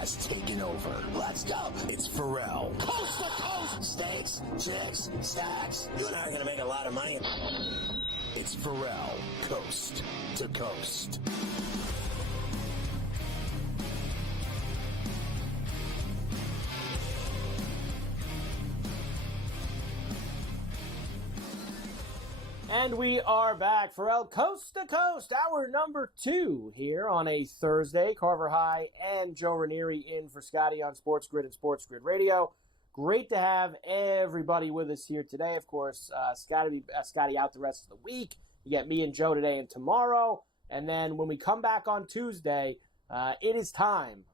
has taken over. Let's go. It's Ferrall. Coast to coast. Steaks, chicks, stacks. You and I are going to make a lot of money. It's Ferrall, coast to coast. And we are back. Ferrall, coast to coast, hour number 2 here on a Thursday. Carver High and Joe Ranieri in for Scotty on SportsGrid and SportsGrid Radio. Great to have everybody with us here today. Of course, Scotty out the rest of the week. You get me and Joe today and tomorrow. And then when we come back on Tuesday, it is time.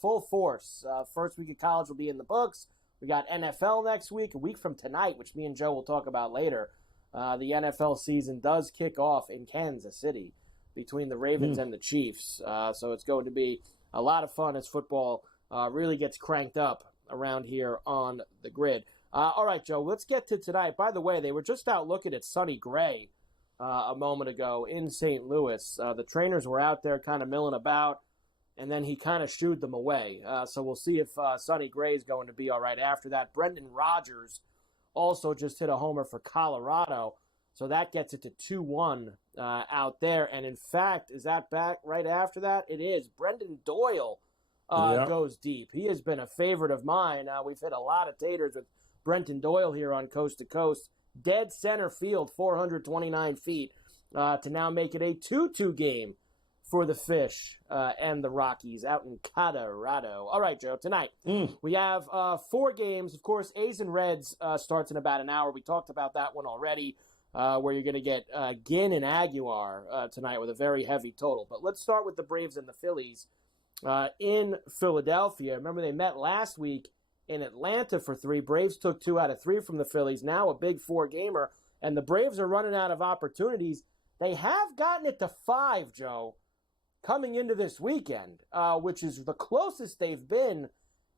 Full force. First week of college will be in the books. We got NFL next week, a week from tonight, which me and Joe will talk about later. The NFL season does kick off in Kansas City between the Ravens and the Chiefs. So it's going to be a lot of fun as football really gets cranked up around here on the grid. All right, Joe, let's get to tonight. By the way, they were just out looking at Sonny Gray a moment ago in St. Louis. The trainers were out there kind of milling about, and then he kind of shooed them away. So we'll see if Sonny Gray is going to be all right after that. Brendan Rodgers also just hit a homer for Colorado, so that gets it to 2-1 out there. And in fact, is that back right after that? It is. Brendan Doyle goes deep. He has been a favorite of mine. We've hit a lot of taters with Brendan Doyle here on Coast to Coast. Dead center field, 429 feet, to now make it a 2-2 game for the Fish and the Rockies out in Colorado. All right, Joe, tonight we have 4 games. Of course, A's and Reds starts in about an hour. We talked about that one already, where you're going to get Ginn and Aguilar tonight with a very heavy total. But let's start with the Braves and the Phillies in Philadelphia. Remember, they met last week in Atlanta for 3. Braves took 2 out of 3 from the Phillies. Now a big 4-gamer, and the Braves are running out of opportunities. They have gotten it to 5, Joe, coming into this weekend, which is the closest they've been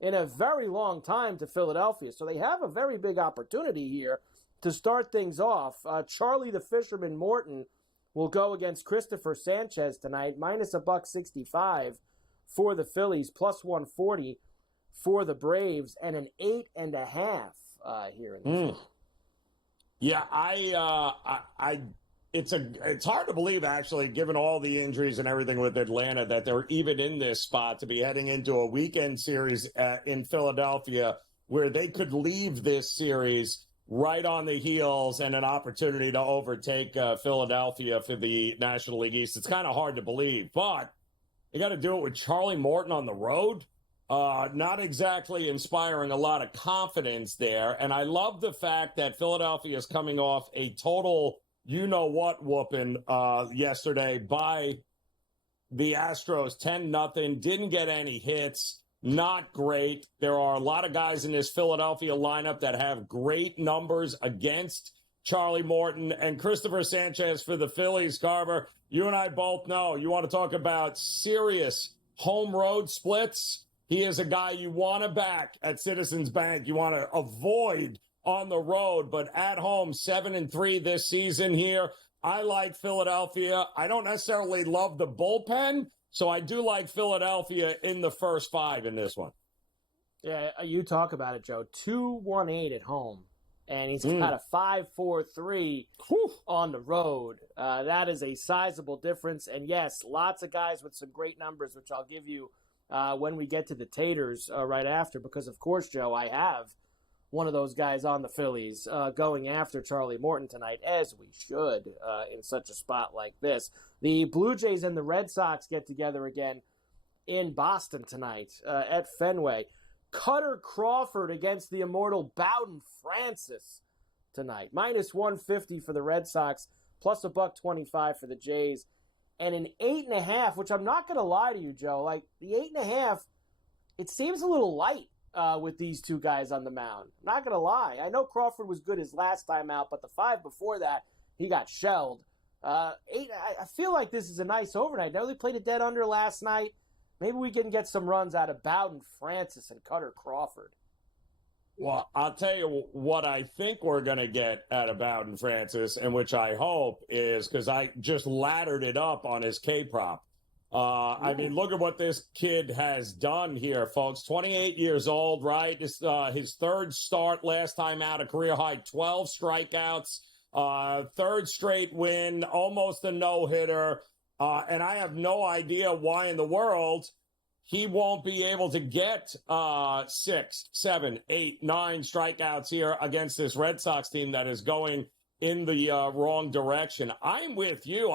in a very long time to Philadelphia. So they have a very big opportunity here to start things off. Charlie the Fisherman Morton will go against Christopher Sanchez tonight, minus $165 for the Phillies, plus 140 for the Braves, and an 8.5 here in this one. Yeah, It's hard to believe, actually, given all the injuries and everything with Atlanta, that they're even in this spot to be heading into a weekend series in Philadelphia where they could leave this series right on the heels and an opportunity to overtake Philadelphia for the National League East. It's kind of hard to believe, but you got to do it with Charlie Morton on the road. Not exactly inspiring a lot of confidence there. And I love the fact that Philadelphia is coming off a total you-know-what whooping yesterday by the Astros, 10-0. Didn't get any hits. Not great. There are a lot of guys in this Philadelphia lineup that have great numbers against Charlie Morton and Christopher Sanchez for the Phillies. Carver, you and I both know you want to talk about serious home road splits. He is a guy you want to back at Citizens Bank. You want to avoid on the road, but at home, 7-3 this season here. I like Philadelphia. I don't necessarily love the bullpen, so I do like Philadelphia in the first 5 in this one. Yeah, you talk about it, Joe. 2-1-8 at home, and he's got a 5-4-3 on the road. That is a sizable difference, and yes, lots of guys with some great numbers, which I'll give you when we get to the taters right after, because, of course, Joe, I have one of those guys on the Phillies going after Charlie Morton tonight, as we should in such a spot like this. The Blue Jays and the Red Sox get together again in Boston tonight at Fenway. Cutter Crawford against the immortal Bowden Francis tonight. Minus 150 for the Red Sox, plus $125 for the Jays. And an 8.5, which I'm not going to lie to you, Joe. Like, the 8.5, it seems a little light with these two guys on the mound. I'm not going to lie. I know Crawford was good his last time out, but the 5 before that, he got shelled. 8, I feel like this is a nice overnight. I know they played a dead under last night. Maybe we can get some runs out of Bowden Francis and Cutter Crawford. Well, I'll tell you what I think we're going to get out of Bowden Francis, and which I hope is, because I just laddered it up on his K-prop. I mean, look at what this kid has done here, folks. 28 years old, right? This, his third start last time out, a career high 12 strikeouts, third straight win, almost a no-hitter. And I have no idea why in the world he won't be able to get 6, 7, 8, 9 strikeouts here against this Red Sox team that is going in the wrong direction. I'm with you.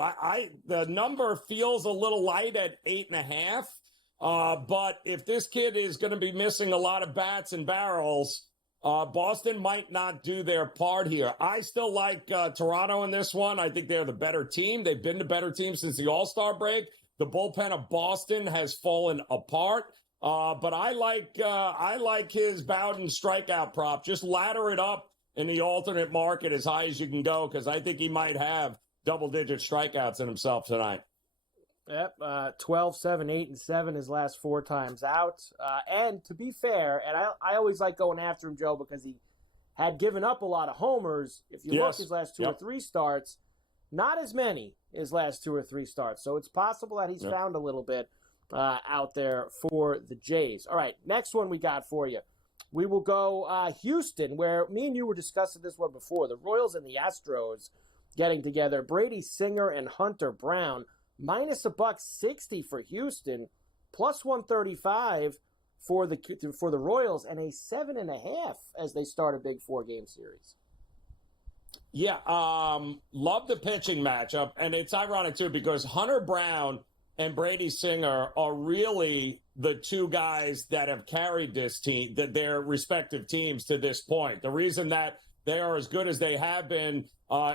The number feels a little light at 8.5. But if this kid is going to be missing a lot of bats and barrels, Boston might not do their part here. I still like Toronto in this one. I think they're the better team. They've been the better team since the All-Star break. The bullpen of Boston has fallen apart. But I like his Bowden strikeout prop. Just ladder it up in the alternate market as high as you can go, because I think he might have double-digit strikeouts in himself tonight. Yep, 12, 7, 8, and 7 his last 4 times out. And to be fair, and I always like going after him, Joe, because he had given up a lot of homers. If you look his last 2 or 3 starts, not as many his last 2 or 3 starts. So it's possible that he's found a little bit out there for the Jays. All right, next one we got for you. We will go Houston, where me and you were discussing this one before. The Royals and the Astros getting together. Brady Singer and Hunter Brown. Minus $160 for Houston, plus 135 for the Royals, and a 7.5 as they start a big 4-game series. Yeah, love the pitching matchup, and it's ironic too because Hunter Brown and Brady Singer are really the 2 guys that have carried this team, their respective teams to this point. The reason that they are as good as they have been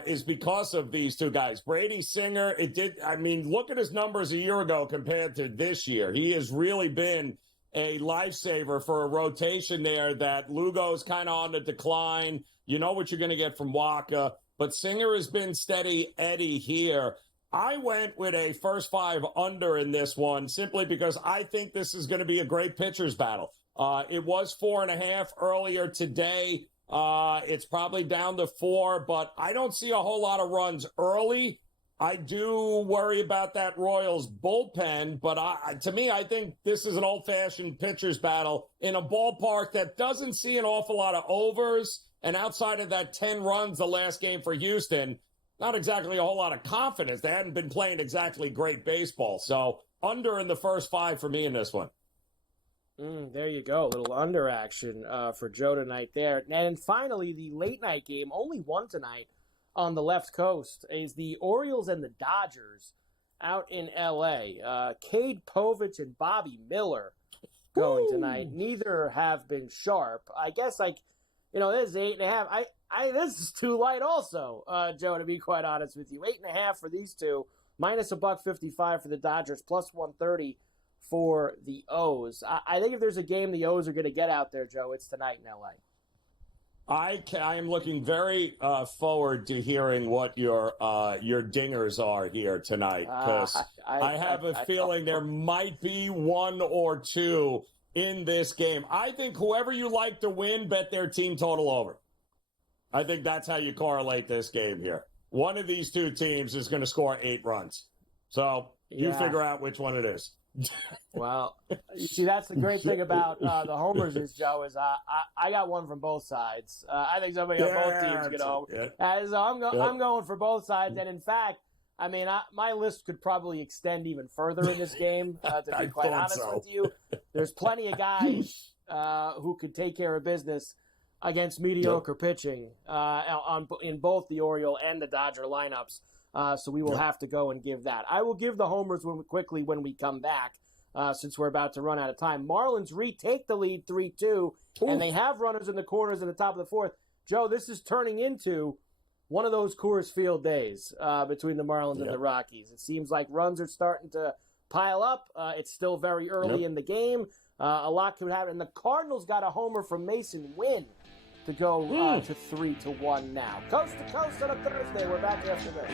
is because of these 2 guys. Brady Singer, look at his numbers a year ago compared to this year. He has really been a lifesaver for a rotation there that Lugo's kind of on the decline. You know what you're going to get from Waka. But Singer has been steady Eddie here. I went with a first 5 under in this one simply because I think this is going to be a great pitcher's battle. It was 4.5 earlier today. It's probably down to 4, but I don't see a whole lot of runs early. I do worry about that Royals bullpen, but to me, I think this is an old-fashioned pitcher's battle in a ballpark that doesn't see an awful lot of overs, and outside of that 10 runs the last game for Houston, not exactly a whole lot of confidence. They hadn't been playing exactly great baseball, so under in the first 5 for me in this one. There you go. A little under action for Joe tonight there. And finally, the late night game, only one tonight on the left coast, is the Orioles and the Dodgers out in L.A. Cade Povich and Bobby Miller going tonight. Neither have been sharp. I guess, this is 8.5. This is too light also, Joe, to be quite honest with you. 8.5 for these 2, minus $155 for the Dodgers, plus 130 for the O's. I think if there's a game the O's are going to get out there, Joe, it's tonight in L.A. I am looking very forward to hearing what your dingers are here tonight, because I have a feeling there might be 1 or 2 in this game. I think whoever you like to win, bet their team total over. I think that's how you correlate this game here. One of these 2 teams is going to score 8 runs. So you figure out which one it is. Well, you see, that's the great thing about the homers is, Joe, is I got one from both sides. I think somebody on both teams, so I'm going for both sides. And in fact, my list could probably extend even further in this game, to be quite honest with you. There's plenty of guys who could take care of business against mediocre pitching in both the Oriole and the Dodger lineups. So we will have to go and give that. I will give the homers quickly when we come back, since we're about to run out of time. Marlins retake the lead 3-2, and they have runners in the corners at the top of the 4th. Joe, this is turning into one of those Coors Field days between the Marlins and the Rockies. It seems like runs are starting to pile up. It's still very early in the game. A lot could happen. And the Cardinals got a homer from Mason Wynn to go to 3-1 now. Coast to coast on a Thursday. We're back after this.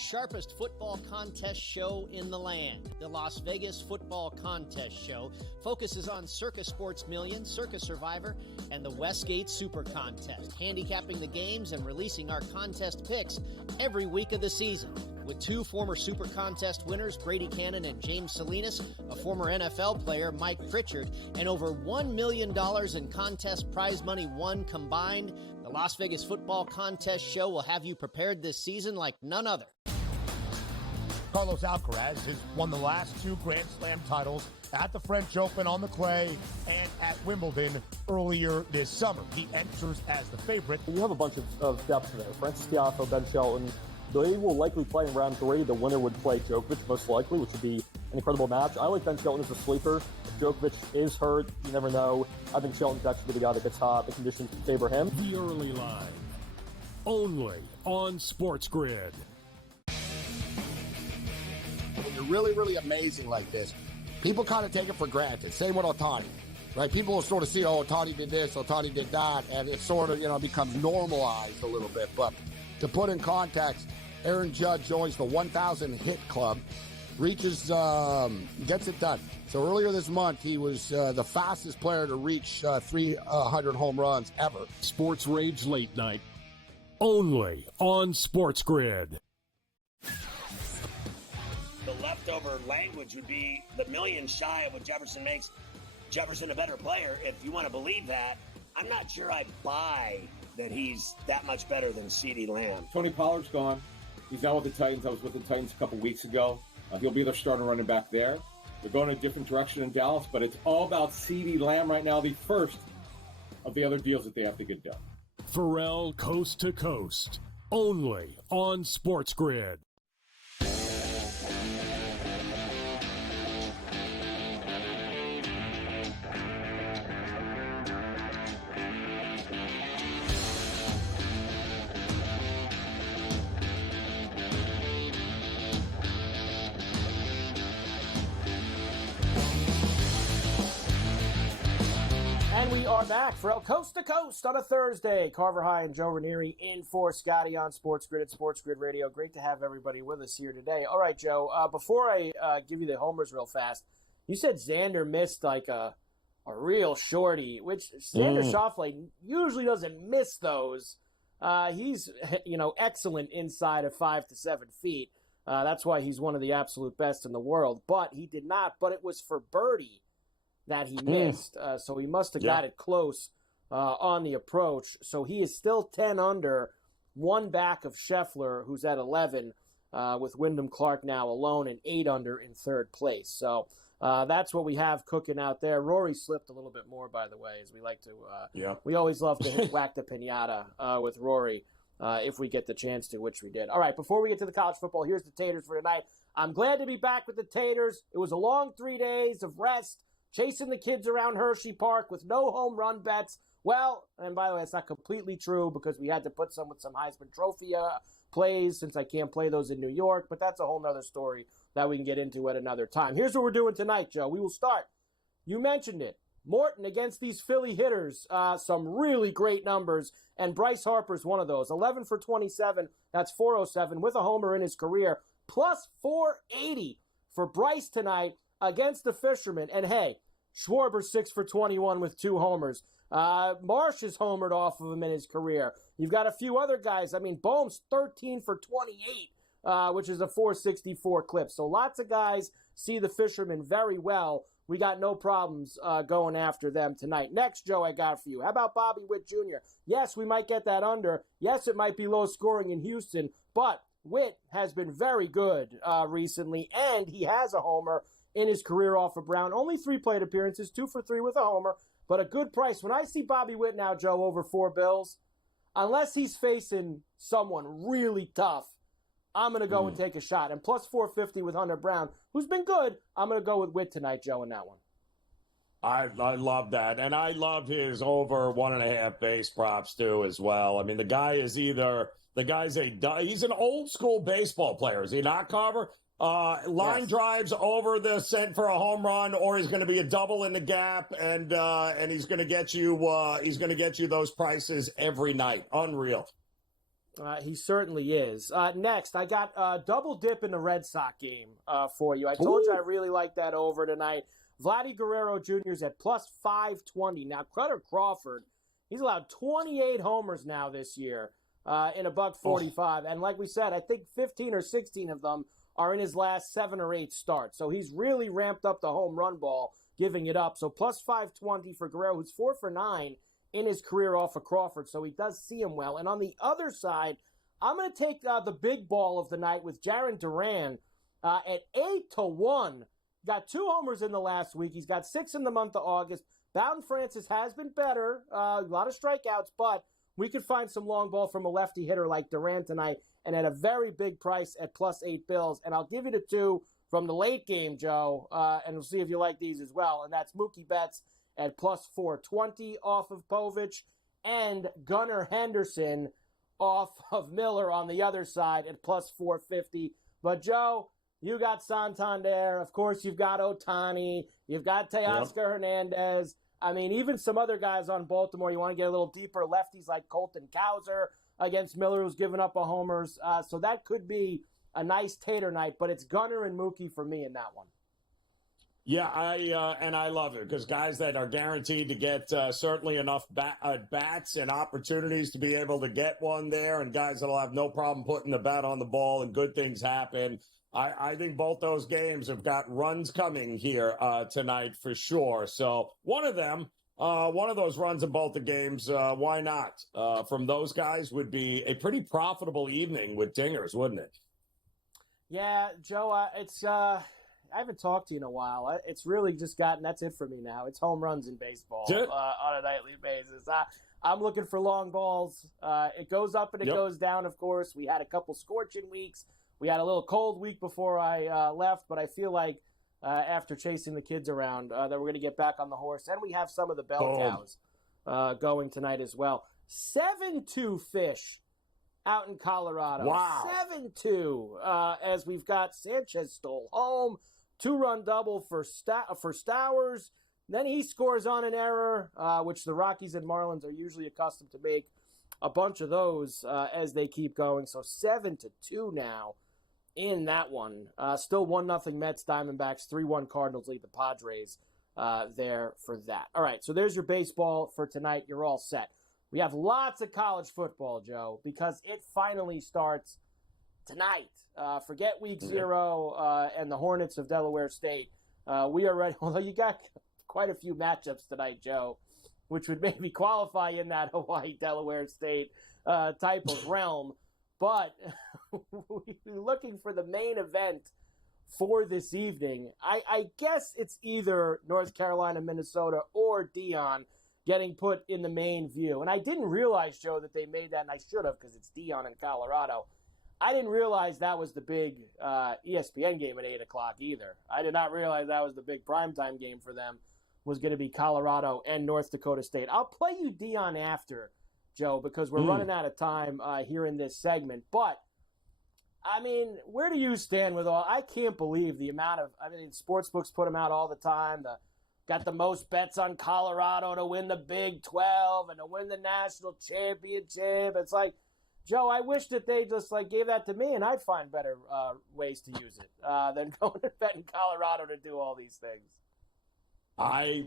sharpest football contest show in the land. The Las Vegas Football Contest Show focuses on Circus Sports Million, Circus Survivor, and the Westgate Super Contest, handicapping the games and releasing our contest picks every week of the season. With two former Super Contest winners, Brady Cannon and James Salinas, a former NFL player, Mike Pritchard, and over $1 million in contest prize money won combined, the Las Vegas Football Contest Show will have you prepared this season like none other. Carlos Alcaraz has won the last two Grand Slam titles at the French Open on the clay and at Wimbledon earlier this summer. He enters as the favorite. You have a bunch of depth there. Francis Tiafoe, Ben Shelton. They will likely play in round 3. The winner would play Djokovic, most likely, which would be an incredible match. I like Ben Shelton as a sleeper. If Djokovic is hurt, you never know. I think Shelton's actually the guy that gets hot. The conditions favor him. The Early Line, only on SportsGrid. When you're really, really amazing like this, people kind of take it for granted. Same with Ohtani, right? People will sort of see, oh, Ohtani did this, Ohtani did that, and it sort of, becomes normalized a little bit. But to put in context, Aaron Judge joins the 1,000 hit club, reaches, gets it done. So earlier this month, he was the fastest player to reach 300 home runs ever. Sports Rage Late Night, only on SportsGrid. The leftover language would be the million shy of what Jefferson makes Jefferson a better player. If you want to believe that, I'm not sure I buy that he's that much better than CeeDee Lamb. Tony Pollard's gone. He's now with the Titans. I was with the Titans a couple weeks ago. He'll be their starting running back there. They're going in a different direction in Dallas, but it's all about CeeDee Lamb right now, the first of the other deals that they have to get done. Ferrall Coast to Coast, only on SportsGrid. And we are back for Coast to Coast on a Thursday. Carver High and Joe Ranieri in for Scotty on SportsGrid at SportsGrid Radio. Great to have everybody with us here today. All right, Joe, before I give you the homers real fast, you said Xander missed like a real shorty, which Xander Schauffele usually doesn't miss those. He's, excellent inside of 5 to 7 feet. That's why he's one of the absolute best in the world. But he did not. But it was for birdie that he missed. So he must have got it close on the approach. So he is still 10 under, one back of Scheffler, who's at 11, with Wyndham Clark now alone, and 8 under in third place. So that's what we have cooking out there. Rory slipped a little bit more, by the way, as we like to. We always love to whack the piñata with Rory if we get the chance to, which we did. All right, before we get to the college football, here's the Taters for tonight. I'm glad to be back with the Taters. It was a long 3 days of rest, chasing the kids around Hershey Park with no home run bets. Well, and by the way, it's not completely true because we had to put some with some Heisman Trophy plays since I can't play those in New York, but that's a whole nother story that we can get into at another time. Here's what we're doing tonight, Joe. We will start. You mentioned it. Morton against these Philly hitters, some really great numbers, and Bryce Harper's one of those. 11 for 27, that's 407 with a homer in his career, plus 480 for Bryce tonight against the Fishermen. And hey, Schwarber 6 for 21 with 2 homers. Marsh has homered off of him in his career. You've got a few other guys. Bohm's 13 for 28, which is a 464 clip. So lots of guys see the Fishermen very well. We got no problems going after them tonight. Next, Joe, I got for you. How about Bobby Witt Jr.? Yes, we might get that under. Yes, it might be low scoring in Houston, but Witt has been very good recently, and he has a homer in his career off of Brown. Only 3 plate appearances, 2 for 3 with a homer, but a good price. When I see Bobby Witt now, Joe, over 4 bills, unless he's facing someone really tough, I'm going to go and take a shot. And plus 450 with Hunter Brown, who's been good. I'm going to go with Witt tonight, Joe, in that one. I love that. And I love his over 1.5 base props, too, as well. The guy is he's an old school baseball player. Is he not, Carver? Line drives over the cent for a home run, or he's going to be a double in the gap, and he's going to get you those prices every night. Unreal. He certainly is. Next, I got a double dip in the Red Sox game for you. I told you I really like that over tonight. Vladdy Guerrero Jr. is at plus 520. Now, Cutter Crawford, he's allowed 28 homers now this year in $1.45. And like we said, I think 15 or 16 of them are in his last 7 or 8 starts. So he's really ramped up the home run ball, giving it up. So plus 520 for Guerrero, who's 4 for 9 in his career off of Crawford, so he does see him well. And on the other side, I'm going to take the big ball of the night with Jarren Duran at 8-1. Got 2 homers in the last week. He's got 6 in the month of August. Bowden Francis has been better, a lot of strikeouts, but we could find some long ball from a lefty hitter like Duran tonight, and at a very big price at plus 8 bills. And I'll give you the 2 from the late game, Joe, and we'll see if you like these as well. And that's Mookie Betts at plus 420 off of Povich, and Gunnar Henderson off of Miller on the other side at plus 450. But, Joe, you got Santander. Of course, you've got Ohtani. You've got Teoscar Hernandez. I mean, even some other guys on Baltimore. You want to get a little deeper, lefties like Colton Cowser against Miller, who's given up a homers. So that could be a nice tater night, but it's Gunnar and Mookie for me in that one. Yeah, I love it because guys that are guaranteed to get certainly enough bats and opportunities to be able to get one there, and guys that'll have no problem putting the bat on the ball and good things happen. I think both those games have got runs coming here tonight for sure. So one of those runs in both the games, why not? From those guys would be a pretty profitable evening with dingers, wouldn't it? Yeah, Joe, it's I haven't talked to you in a while. It's really just that's it for me now. It's home runs in baseball on a nightly basis. I'm looking for long balls. It goes up and it goes down, of course. We had a couple scorching weeks. We had a little cold week before I left, but I feel like after chasing the kids around that we're going to get back on the horse. And we have some of the bell cows going tonight as well. 7-2 Fish out in Colorado. Wow. 7-2 as we've got Sanchez stole home. 2-run double for Stowers. Then he scores on an error, which the Rockies and Marlins are usually accustomed to make a bunch of those as they keep going. So 7-2 now in that one. Still 1-0 Mets, Diamondbacks, 3-1 Cardinals lead the Padres there for that. All right, so there's your baseball for tonight. You're all set. We have lots of college football, Joe, because it finally starts tonight. Forget week 0 and the Hornets of Delaware State. We are ready, although you got quite a few matchups tonight, Joe, which would maybe qualify in that Hawaii-Delaware State type of realm. But we're looking for the main event for this evening. I guess it's either North Carolina, Minnesota, or Deion getting put in the main view. And I didn't realize, Joe, that they made that, and I should have because it's Deion in Colorado. I didn't realize that was the big ESPN game at 8 o'clock either. I did not realize that was the big primetime game for them, was going to be Colorado and North Dakota State. I'll play you Deion after, Joe, because we're running out of time here in this segment. But, I mean, where do you stand with all? I can't believe the amount of, sportsbooks put them out all the time. Got the most bets on Colorado to win the Big 12 and to win the national championship. It's like, Joe, I wish that they just gave that to me, and I'd find better ways to use it than going to bet in Colorado to do all these things. I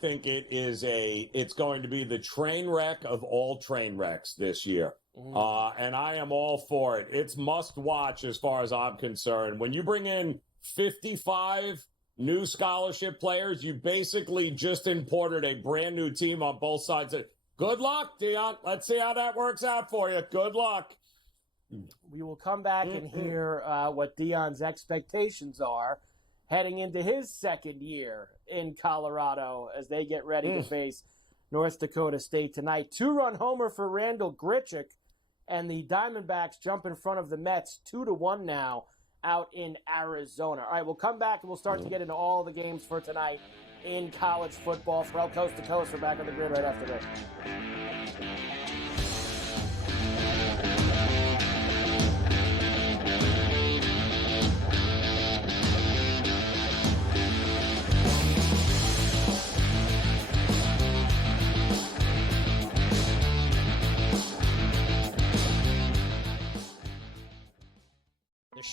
think it's going to be the train wreck of all train wrecks this year. And I am all for it. It's must watch as far as I'm concerned. When you bring in 55 new scholarship players, you basically just imported a brand new team on both sides. Good luck, Deion. Let's see how that works out for you. Good luck. We will come back and hear what Deion's expectations are heading into his second year in Colorado as they get ready to face North Dakota State tonight. 2-run homer for Randall Grichuk, and the Diamondbacks jump in front of the Mets 2-1 now out in Arizona. All right, we'll come back and we'll start to get into all the games for tonight in college football. Ferrall Coast to Coast. We're back on the grid right after this.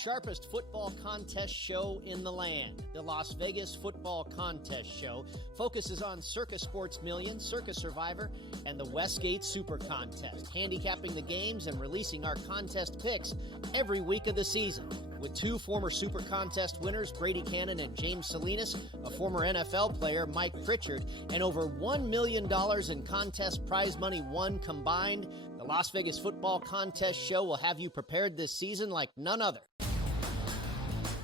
sharpest football contest show in the land. The Las Vegas Football Contest Show focuses on Circus Sports Million, Circus Survivor, and the Westgate Super Contest, handicapping the games and releasing our contest picks every week of the season. With two former Super Contest winners, Brady Cannon and James Salinas, a former NFL player, Mike Pritchard, and over $1 million in contest prize money won combined, the Las Vegas Football Contest Show will have you prepared this season like none other.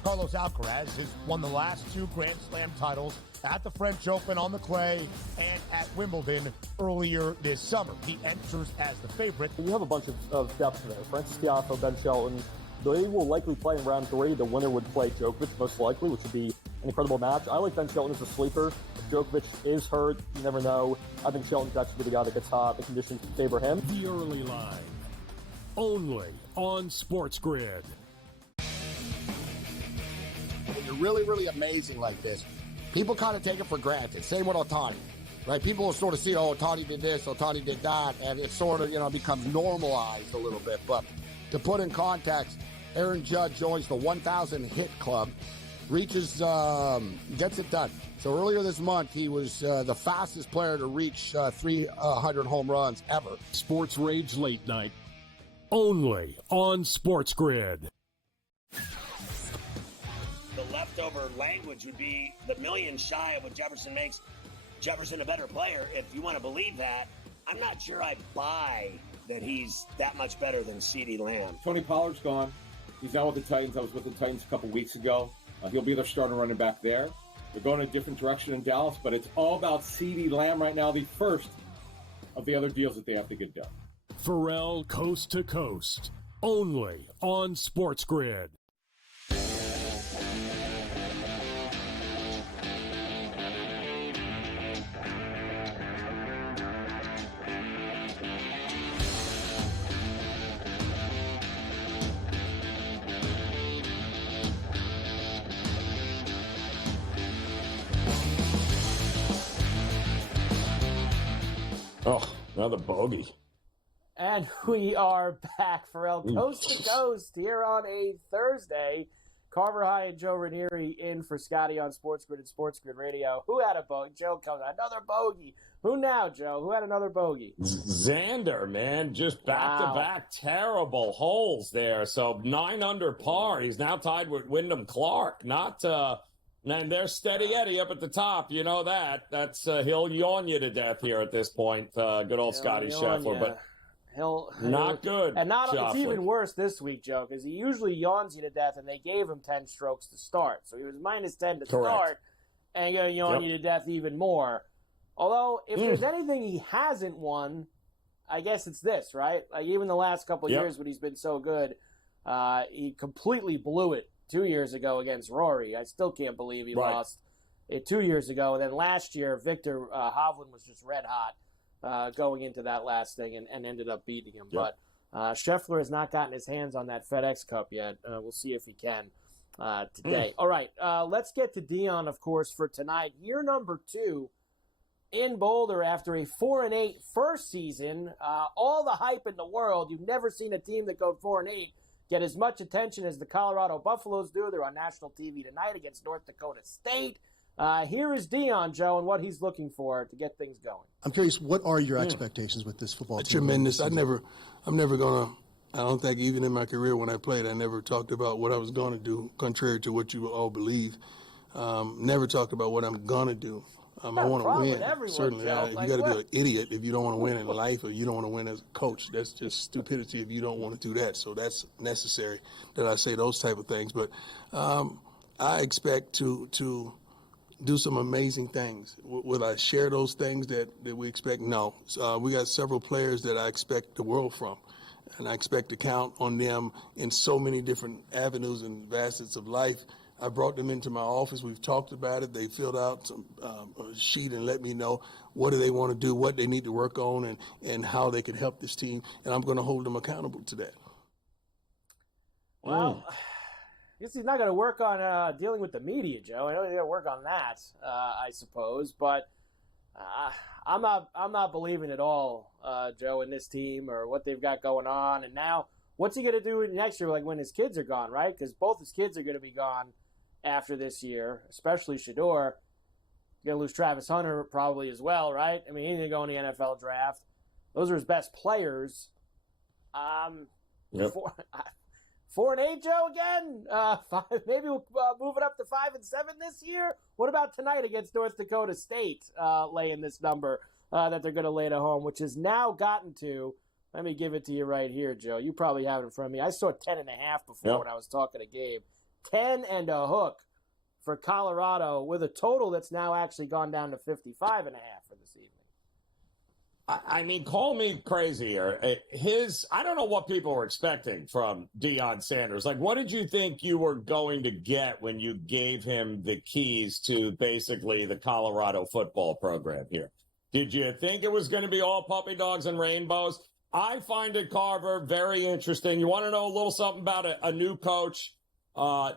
Carlos Alcaraz has won the last two Grand Slam titles at the French Open on the clay and at Wimbledon earlier this summer. He enters as the favorite. You have a bunch of depth there. Francis Tiafoe, Ben Shelton. They will likely play in round 3. The winner would play Djokovic, most likely, which would be an incredible match. I like Ben Shelton as a sleeper. If Djokovic is hurt, you never know. I think Shelton's actually the guy that gets hot. The conditions favor him. The early line, only on SportsGrid. When you're really, really amazing like this, people kind of take it for granted. Same with Ohtani, right? People will sort of see, oh, Ohtani did this, Ohtani did that, and it sort of, becomes normalized a little bit. But to put in context, Aaron Judge joins the 1,000 hit club, reaches, gets it done. So earlier this month, he was the fastest player to reach 300 home runs ever. Sports Rage Late Night, only on SportsGrid. The leftover language would be the million shy of what Jefferson makes Jefferson a better player. If you want to believe that, I'm not sure I buy that he's that much better than CeeDee Lamb. Tony Pollard's gone. He's now with the Titans. I was with the Titans a couple weeks ago. He'll be their starting running back there. They're going a different direction in Dallas, but it's all about CeeDee Lamb right now, the first of the other deals that they have to get done. Ferrall Coast to Coast, only on SportsGrid. Oh, another bogey. And we are back, Ferrall, coast to coast here on a Thursday. Carver High and Joe Ranieri in for Scotty on SportsGrid and SportsGrid Radio. Who had a bogey? Joe comes, another bogey. Who now, Joe? Who had another bogey? Xander, man, just back-to-back terrible holes there. So 9 under par. He's now tied with Wyndham Clark. And there's Steady Eddie up at the top. You know that. That's he'll yawn you to death here at this point. Good old Scotty Scheffler, but he'll not good. And it's even worse this week, Joe, because he usually yawns you to death, and they gave him 10 strokes to start, so he was minus 10 to start, and going to yawn you to death even more. Although, if there's anything he hasn't won, I guess it's this, right? Like even the last couple of years when he's been so good, he completely blew it 2 years ago against Rory. I still can't believe he lost it 2 years ago. And then last year, Victor Hovland was just red hot going into that last thing and ended up beating him. But Scheffler has not gotten his hands on that FedEx Cup yet. We'll see if he can today. All right, let's get to Dion, of course, for tonight. Year number 2 in Boulder after a 4-8 first season. All the hype in the world. You've never seen a team that goes 4-8 get as much attention as the Colorado Buffaloes do. They're on national TV tonight against North Dakota State. Here is Dion, Joe, and what he's looking for to get things going. I'm curious, what are your expectations with this football team? Tremendous. I'm never going to, I don't think even in my career when I played, I never talked about what I was going to do, contrary to what you all believe. Never talked about what I'm going to do. I want to win. Certainly, you got to be an idiot if you don't want to win in life, or you don't want to win as a coach. That's just stupidity if you don't want to do that. So that's necessary that I say those type of things. But I expect to do some amazing things. Will I share those things that we expect? No. We got several players that I expect the world from, and I expect to count on them in so many different avenues and facets of life. I brought them into my office. We've talked about it. They filled out some a sheet and let me know what do they want to do, what they need to work on, and how they can help this team. And I'm going to hold them accountable to that. Well, I guess he's not going to work on dealing with the media, Joe. I know he's going to work on that, I suppose. But I'm not believing at all, Joe, in this team or what they've got going on. And now what's he going to do next year, like when his kids are gone, right? Because both his kids are going to be gone after this year, especially Shedeur. Going to lose Travis Hunter probably as well, right? I mean, he's going to go in the NFL draft. Those are his best players. Yep. 4-8, Joe, again. Maybe we'll move it up to 5-7 this year. What about tonight against North Dakota State, laying this number that they're going to lay at home, which has now gotten to, let me give it to you right here, Joe. You probably have it in front of me. I saw 10.5 before when I was talking to Gabe. 10 and a hook for Colorado with a total that's now actually gone down to 55.5 for this evening. I mean, call me crazy here. I don't know what people were expecting from Deion Sanders. Like, what did you think you were going to get when you gave him the keys to basically the Colorado football program here? Did you think it was going to be all puppy dogs and rainbows? I find it, Carver, very interesting. You want to know a little something about a new coach?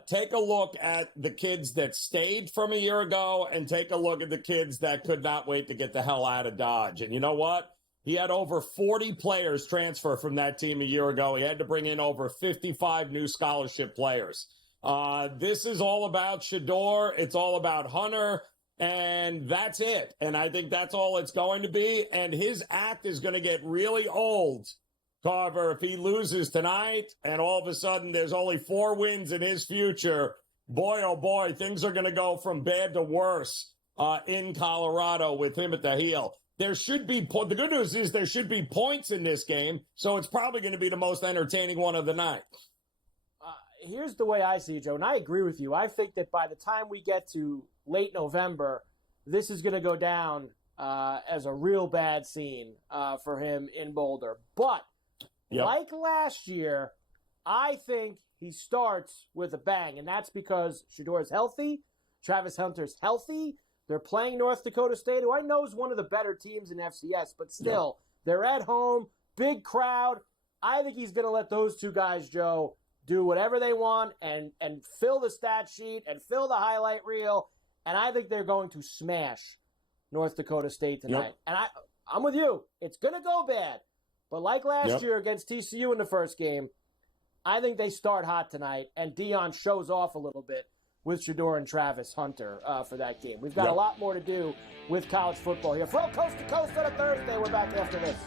Take a look at the kids that stayed from a year ago and take a look at the kids that could not wait to get the hell out of Dodge. And you know what? He had over 40 players transfer from that team a year ago. He had to bring in over 55 new scholarship players. This is all about Shedeur. It's all about Hunter. And that's it. And I think that's all it's going to be. And his act is going to get really old, Carver, if he loses tonight and all of a sudden there's only 4 wins in his future. Boy, oh boy, things are going to go from bad to worse in Colorado with him at the heel. There should be the good news is there should be points in this game, so it's probably going to be the most entertaining one of the night. Here's the way I see it, Joe, and I agree with you. I think that by the time we get to late November, this is going to go down as a real bad scene for him in Boulder. But like last year, I think he starts with a bang, and that's because Shedeur is healthy, Travis Hunter's healthy. They're playing North Dakota State, who I know is one of the better teams in FCS, but still, they're at home, big crowd. I think he's going to let those two guys, Joe, do whatever they want and fill the stat sheet and fill the highlight reel, and I think they're going to smash North Dakota State tonight. And I'm with you. It's going to go bad. But like last year against TCU in the first game, I think they start hot tonight, and Deion shows off a little bit with Shedeur and Travis Hunter for that game. We've got a lot more to do with college football here. From Coast to Coast on a Thursday, we're back after this.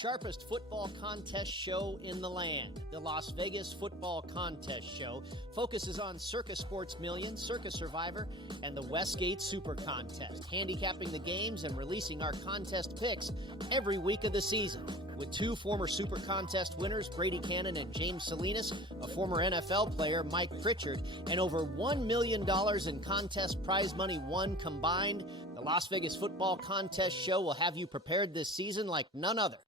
Sharpest football contest show in the land. The Las Vegas Football Contest Show focuses on Circus Sports Million, Circus Survivor, and the Westgate Super Contest, handicapping the games and releasing our contest picks every week of the season. With 2 former Super Contest winners, Brady Cannon and James Salinas, a former NFL player, Mike Pritchard, and over $1 million in contest prize money won combined, the Las Vegas Football Contest Show will have you prepared this season like none other.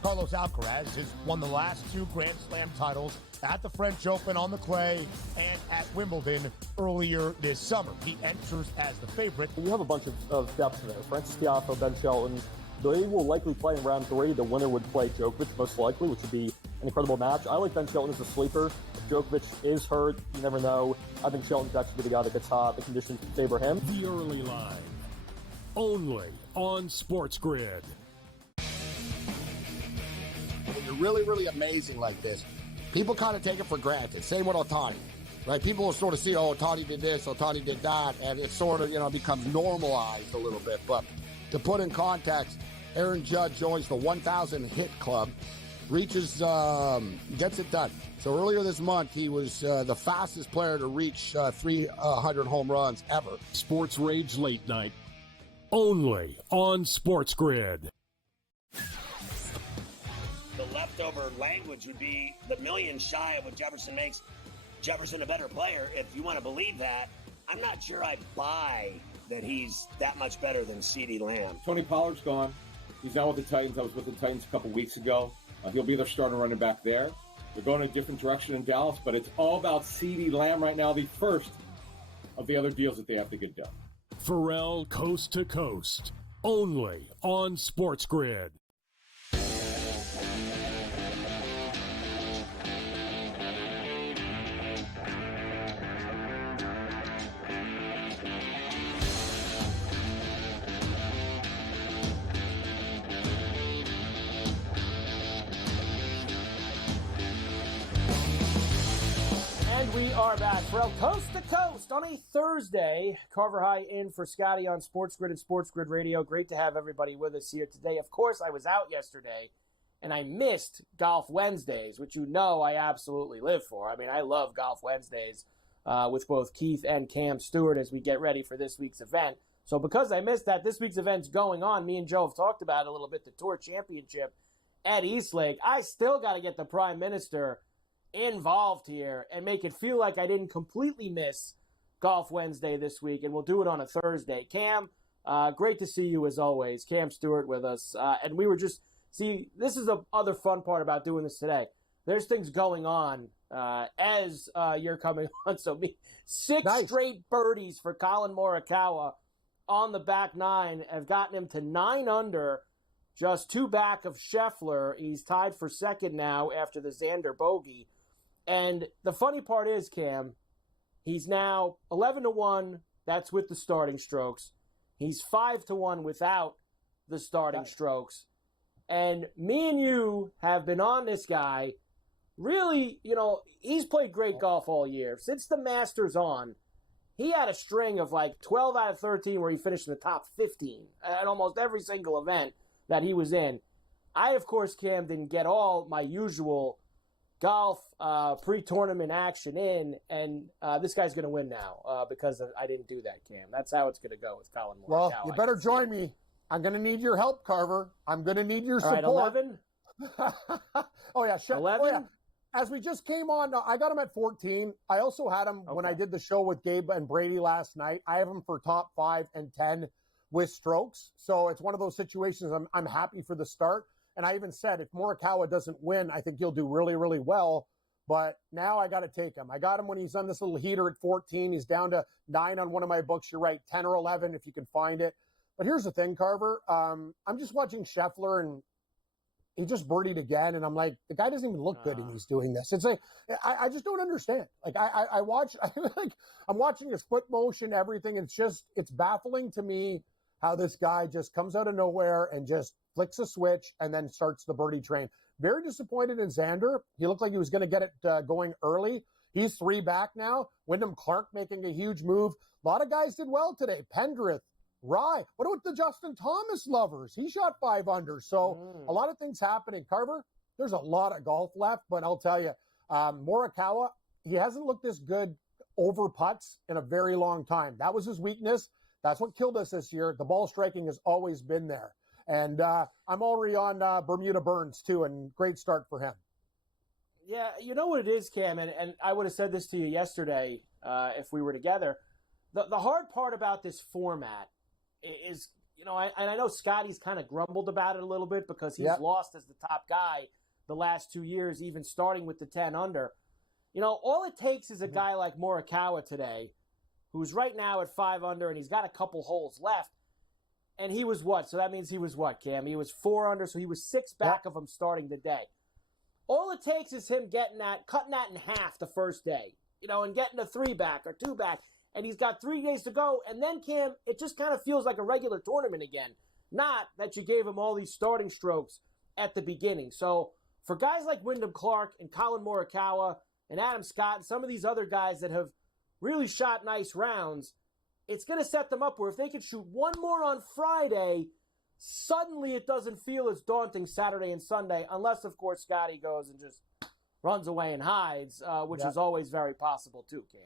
Carlos Alcaraz has won the last 2 Grand Slam titles at the French Open on the clay and at Wimbledon earlier this summer. He enters as the favorite. You have a bunch of depth there. Francis Tiafoe, Ben Shelton. They will likely play in round 3. The winner would play Djokovic, most likely, which would be an incredible match. I like Ben Shelton as a sleeper. If Djokovic is hurt, you never know. I think Shelton's actually the guy that gets hot. The conditions favor him. The early line, only on SportsGrid. When you're really, really amazing like this, people kind of take it for granted. Same with Ohtani, right? People will sort of see, oh, Ohtani did this, Ohtani did that, and it sort of, becomes normalized a little bit. But to put in context, Aaron Judge joins the 1,000 hit club, reaches, gets it done. So earlier this month, he was the fastest player to reach 300 home runs ever. Sports Rage Late Night, only on SportsGrid. The leftover language would be the million shy of what Jefferson makes Jefferson a better player. If you want to believe that, I'm not sure I buy that he's that much better than CeeDee Lamb. Tony Pollard's gone. He's now with the Titans. I was with the Titans a couple weeks ago. He'll be their starting running back there. They're going a different direction in Dallas, but it's all about CeeDee Lamb right now, the first of the other deals that they have to get done. Ferrall Coast to Coast, only on SportsGrid. And we are back, Ferrall, coast to coast on a Thursday. Carver High in for Scotty on SportsGrid and SportsGrid Radio. Great to have everybody with us here today. Of course, I was out yesterday, and I missed Golf Wednesdays, which you know I absolutely live for. I mean, I love Golf Wednesdays with both Keith and Cam Stewart as we get ready for this week's event. So because I missed that, this week's event's going on. Me and Joe have talked about it a little bit, the Tour Championship at Eastlake. I still got to get the Prime Minister involved here and make it feel like I didn't completely miss Golf Wednesday this week, and we'll do it on a Thursday. Cam, great to see you as always. Cam Stewart with us. And we were just, this is the other fun part about doing this today. There's things going on as you're coming on. So six straight birdies for Colin Morikawa on the back nine have gotten him to 9 under, just 2 back of Scheffler. He's tied for second now after the Xander bogey. And the funny part is, Cam, he's now 11-1. That's with the starting strokes. He's 5-1 without the starting strokes. And me and you have been on this guy. Really, he's played great golf all year. Since the Masters on, he had a string of like 12 out of 13 where he finished in the top 15 at almost every single event that he was in. I, of course, Cam, didn't get all my usual golf pre-tournament action in, and this guy's going to win now because I didn't do that, Cam. That's how it's going to go with Colin Morikawa. Well, you better join me. I'm going to need your help, Carver. I'm going to need your support. All right, 11? Oh, yeah. 11? Oh, yeah. As we just came on, I got him at 14. I also had him when I did the show with Gabe and Brady last night. I have him for top 5 and 10 with strokes. So it's one of those situations I'm happy for the start. And I even said, if Morikawa doesn't win, I think he'll do really, really well. But now I got to take him. I got him when he's on this little heater at 14. He's down to 9 on one of my books. You're right, 10 or 11 if you can find it. But here's the thing, Carver. I'm just watching Scheffler, and he just birdied again. And I'm like, the guy doesn't even look good and he's doing this. It's like, I just don't understand. Like, I'm watching his foot motion, everything. It's baffling to me how this guy just comes out of nowhere and just flicks a switch and then starts the birdie train. Very disappointed in Xander. He looked like he was going to get it going early. He's 3 back now. Wyndham Clark making a huge move. A lot of guys did well today. Pendrith, Rye. What about the Justin Thomas lovers? He shot 5 under. So a lot of things happening. Carver, there's a lot of golf left, but I'll tell you, Morikawa, he hasn't looked this good over putts in a very long time. That was his weakness. That's what killed us this year. The ball striking has always been there. And I'm already on Bermuda Burns, too, and great start for him. Yeah, you know what it is, Cam, and I would have said this to you yesterday if we were together. The hard part about this format is, and I know Scotty's kind of grumbled about it a little bit because he's lost as the top guy the last 2 years, even starting with the 10 under. All it takes is a guy like Morikawa today, who's right now at 5 under, and he's got a couple holes left. And he was what? So that means he was what, Cam? He was 4 under, so he was 6 back of him starting the day. All it takes is him cutting that in half the first day, and getting a 3 back or 2 back. And he's got 3 days to go. And then, Cam, it just kind of feels like a regular tournament again. Not that you gave him all these starting strokes at the beginning. So for guys like Wyndham Clark and Colin Morikawa and Adam Scott and some of these other guys that have really shot nice rounds, it's going to set them up where if they could shoot one more on Friday, suddenly it doesn't feel as daunting Saturday and Sunday, unless, of course, Scotty goes and just runs away and hides, which is always very possible too, Cam.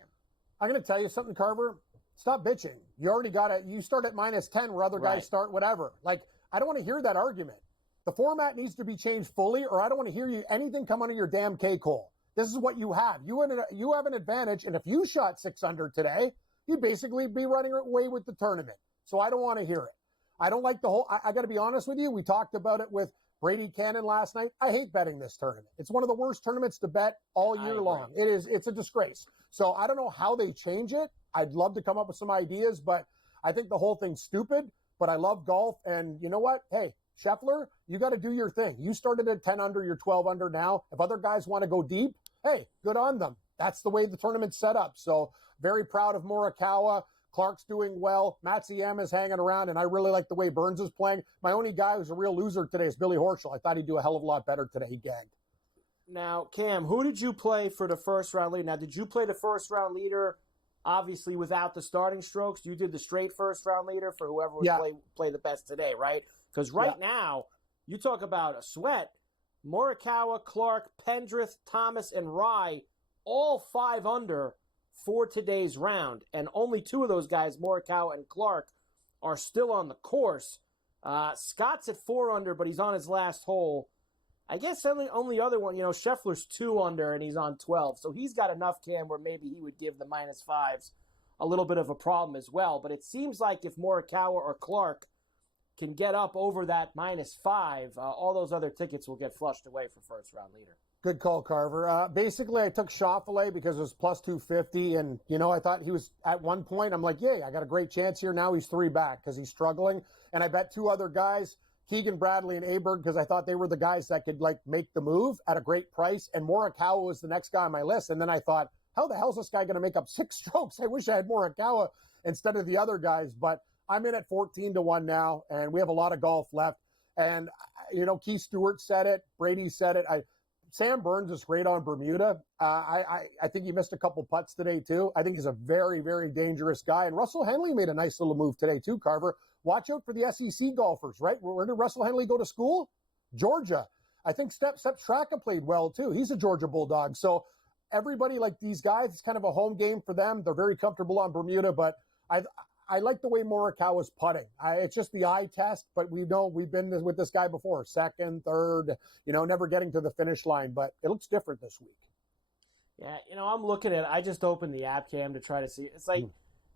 I'm going to tell you something, Carver. Stop bitching. You already got it. You start at -10 where other guys start whatever. Like, I don't want to hear that argument. The format needs to be changed fully, or I don't want to hear anything come under your damn cake-hole. This is what you have. You have an advantage, and if you shot 6 under today, you'd basically be running away with the tournament. So I don't want to hear it. I don't like the whole, I got to be honest with you. We talked about it with Brady Cannon last night. I hate betting this tournament. It's one of the worst tournaments to bet all year long. It's a disgrace. So I don't know how they change it. I'd love to come up with some ideas, but I think the whole thing's stupid, but I love golf. And you know what? Hey, Scheffler, you got to do your thing. You started at 10 under, you're 12 under now. If other guys want to go deep, hey, good on them. That's the way the tournament's set up. So very proud of Morikawa. Clark's doing well. Matsuyama's hanging around, and I really like the way Burns is playing. My only guy who's a real loser today is Billy Horschel. I thought he'd do a hell of a lot better today. He gagged. Now, Cam, who did you play for the first-round leader? Now, did you play the first-round leader, obviously, without the starting strokes? You did the straight first-round leader for whoever would play the best today, right? Because now, you talk about a sweat. Morikawa, Clark, Pendrith, Thomas, and Rye, all 5 under for today's round. And only 2 of those guys, Morikawa and Clark, are still on the course. Scott's at 4 under, but he's on his last hole. I guess the only other one, Scheffler's 2 under, and he's on 12. So he's got enough, Cam, where maybe he would give the -5s a little bit of a problem as well. But it seems like if Morikawa or Clark can get up over that -5, all those other tickets will get flushed away for first-round leader. Good call, Carver. Basically, I took Schauffele because it was plus 250, and, I thought he was at one point, I'm like, yay, I got a great chance here. Now he's 3 back because he's struggling. And I bet 2 other guys, Keegan Bradley and Aberg, because I thought they were the guys that could, make the move at a great price. And Morikawa was the next guy on my list. And then I thought, how the hell is this guy going to make up 6 strokes? I wish I had Morikawa instead of the other guys. But I'm in at 14-1 now, and we have a lot of golf left. And, Keith Stewart said it. Brady said it. Sam Burns is great on Bermuda. I think he missed a couple putts today, too. I think he's a very, very dangerous guy. And Russell Henley made a nice little move today, too, Carver. Watch out for the SEC golfers, right? Where did Russell Henley go to school? Georgia. I think Step Straka played well, too. He's a Georgia Bulldog. So everybody, like these guys, it's kind of a home game for them. They're very comfortable on Bermuda, but I like the way Morikawa's putting. It's just the eye test, but we know we've been with this guy before, second, third, never getting to the finish line, but it looks different this week. Yeah, I'm looking at it. I just opened the app, Cam, to try to see. It's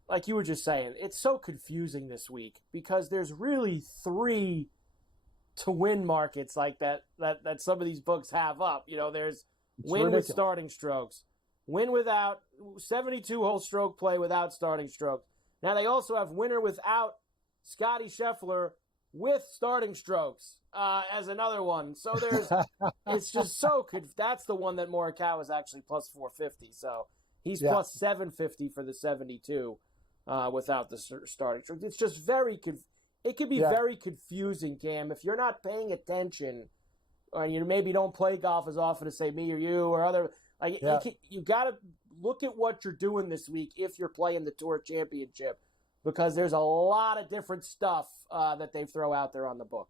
like you were just saying, it's so confusing this week because there's really 3 to win markets like that some of these books have up. There's win with starting strokes, win without 72-hole stroke play without starting strokes. Now, they also have winner without Scotty Scheffler with starting strokes as another one. So it's just so that's the one that Morikawa is actually plus 450. So he's plus 750 for the 72 without the starting strokes. It's just it could be very confusing, Cam, if you're not paying attention or you maybe don't play golf as often as, say, me or you or other. You got to look at what you're doing this week if you're playing the Tour Championship, because there's a lot of different stuff that they throw out there on the book.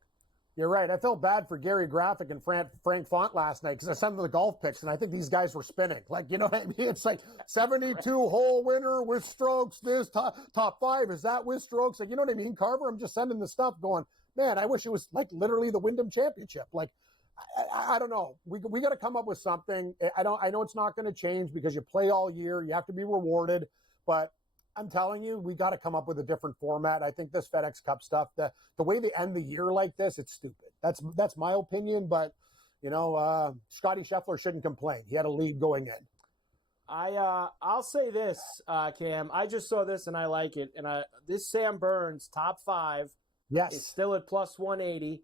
You're right. I felt bad for Gary Graphic and Frank Font last night because I sent them the golf picks, and I think these guys were spinning. You know what I mean? It's like 72-hole winner with strokes, this top 5. Is that with strokes? You know what I mean, Carver? I'm just sending the stuff going, man, I wish it was literally the Wyndham Championship. I don't know. We got to come up with something. I know it's not going to change because you play all year. You have to be rewarded. But I'm telling you, we got to come up with a different format. I think this FedEx Cup stuff, the way they end the year like this, it's stupid. That's my opinion. But, Scotty Scheffler shouldn't complain. He had a lead going in. I'll say this, Cam. I just saw this and I like it. And this Sam Burns top 5 is still at plus 180.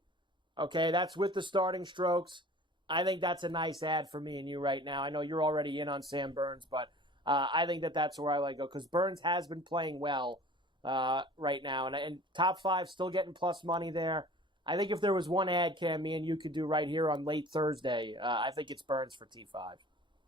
Okay, that's with the starting strokes. I think that's a nice ad for me and you right now. I know you're already in on Sam Burns, but I think that's where I like to go because Burns has been playing well right now. And top 5 still getting plus money there. I think if there was one ad, Cam, me and you could do right here on late Thursday, I think it's Burns for T5.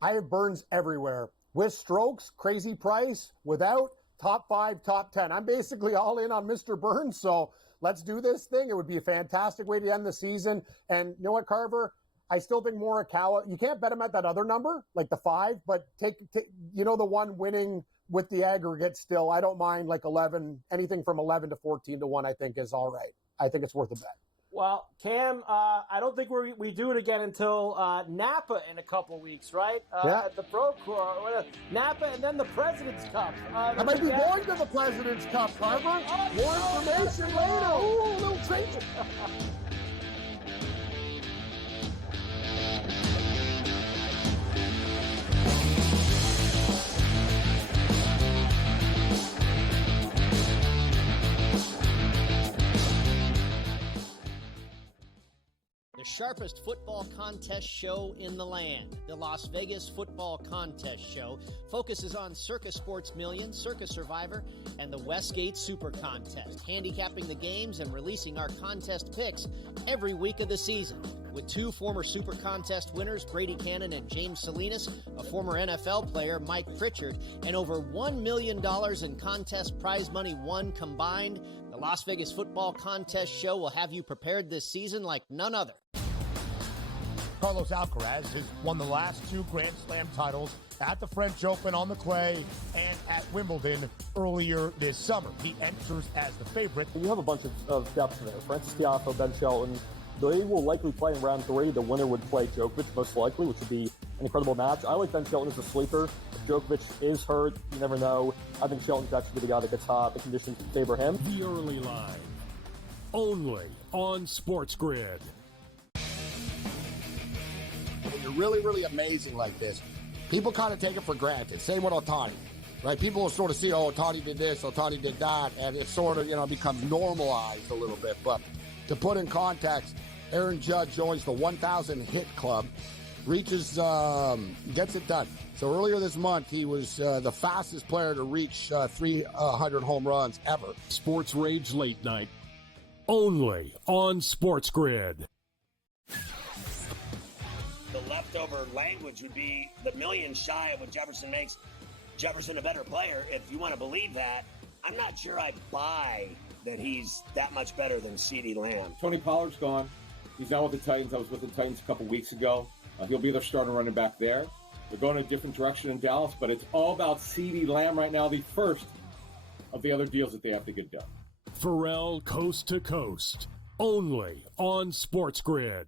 I have Burns everywhere. With strokes, crazy price. Without, top 5, top 10. I'm basically all in on Mr. Burns, so let's do this thing. It would be a fantastic way to end the season. And you know what, Carver? I still think Morikawa, you can't bet him at that other number, like the 5, but take the one winning with the aggregate still. I don't mind 11, anything from 11 to 14-1 I think is all right. I think it's worth a bet. Well, Cam, I don't think we do it again until Napa in a couple weeks, right? At the Pro Tour, Napa, and then the President's Cup. I might be going to the President's Cup, Carver. More information later. Ooh, a little treat. sharpest football contest show in the land. The Las Vegas Football Contest Show focuses on Circa Sports Million, Circa Survivor, and the Westgate Super Contest, handicapping the games and releasing our contest picks every week of the season. With two former Super Contest winners, Brady Cannon and James Salinas, a former NFL player, Mike Pritchard, and over $1 million in contest prize money won combined, the Las Vegas Football Contest Show will have you prepared this season like none other. Carlos Alcaraz has won the last two Grand Slam titles at the French Open on the clay and at Wimbledon earlier this summer. He enters as the favorite. You have a bunch of depth there. Francis Tiafoe, Ben Shelton. They will likely play in round 3. The winner would play Djokovic, most likely, which would be an incredible match. I like Ben Shelton as a sleeper. If Djokovic is hurt, you never know. I think Shelton's actually the guy that gets hot. The conditions favor him. The early line, only on SportsGrid. When you're really, really amazing like this, people kind of take it for granted. Same with Ohtani, right? People will sort of see, oh, Ohtani did this, Ohtani did that, and it sort of, becomes normalized a little bit. But to put in context, Aaron Judge joins the 1,000 hit club, gets it done. So earlier this month, he was the fastest player to reach 300 home runs ever. Sports Rage Late Night, only on SportsGrid. The leftover language would be the million shy of what Jefferson makes Jefferson a better player. If you want to believe that, I'm not sure I buy that he's that much better than CeeDee Lamb. Tony Pollard's gone. He's now with the Titans. I was with the Titans a couple weeks ago. He'll be their starting running back there. They're going a different direction in Dallas, but it's all about CeeDee Lamb right now, the first of the other deals that they have to get done. Ferrall Coast to Coast, only on SportsGrid.